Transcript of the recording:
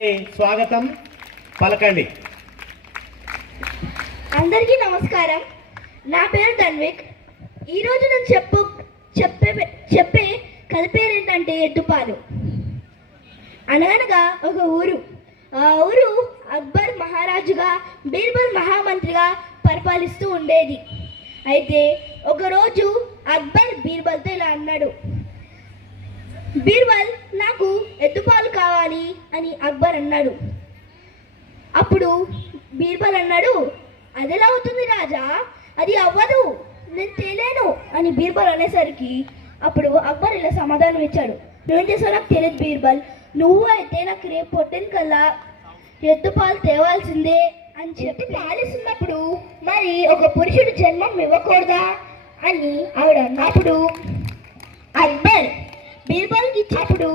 స్వాగతం పలకండి. అందరికీ నమస్కారం. నా పేరు తన్విక్. ఈరోజు నేను చెప్పే కథ పేరు ఏంటంటే ఎద్దుపాలు. అనగనగా ఒక ఊరు. ఆ ఊరు అక్బర్ మహారాజుగా, బీర్బల్ మహామంత్రిగా పరిపాలిస్తూ ఉండేది. అయితే ఒకరోజు అక్బర్ బీర్బల్తో ఇలా అన్నాడు, బీర్బల్, నాకు ఎద్దుపాలు కావాలి అని అక్బర్ అన్నాడు. అప్పుడు బీర్బల్ అన్నాడు, అది ఎలా అవుతుంది రాజా, అది అవ్వదు, నేను తేలేను అని బీర్బల్ అనేసరికి అప్పుడు అక్బర్ ఇలా సమాధానం ఇచ్చాడు, నువ్వేం చేసావు నాకు తెలియదు బీర్బల్, నువ్వు అయితే నాకు రేపు పొద్దున కల్లా ఎద్దుపాలు తేవాల్సిందే అని చెప్పి పాలిస్తున్నప్పుడు మరి ఒక పురుషుడు జన్మం ఇవ్వకూడదా అని ఆవిడ అన్నప్పుడు అక్బర్ బీర్బల్కి ఇచ్చినప్పుడు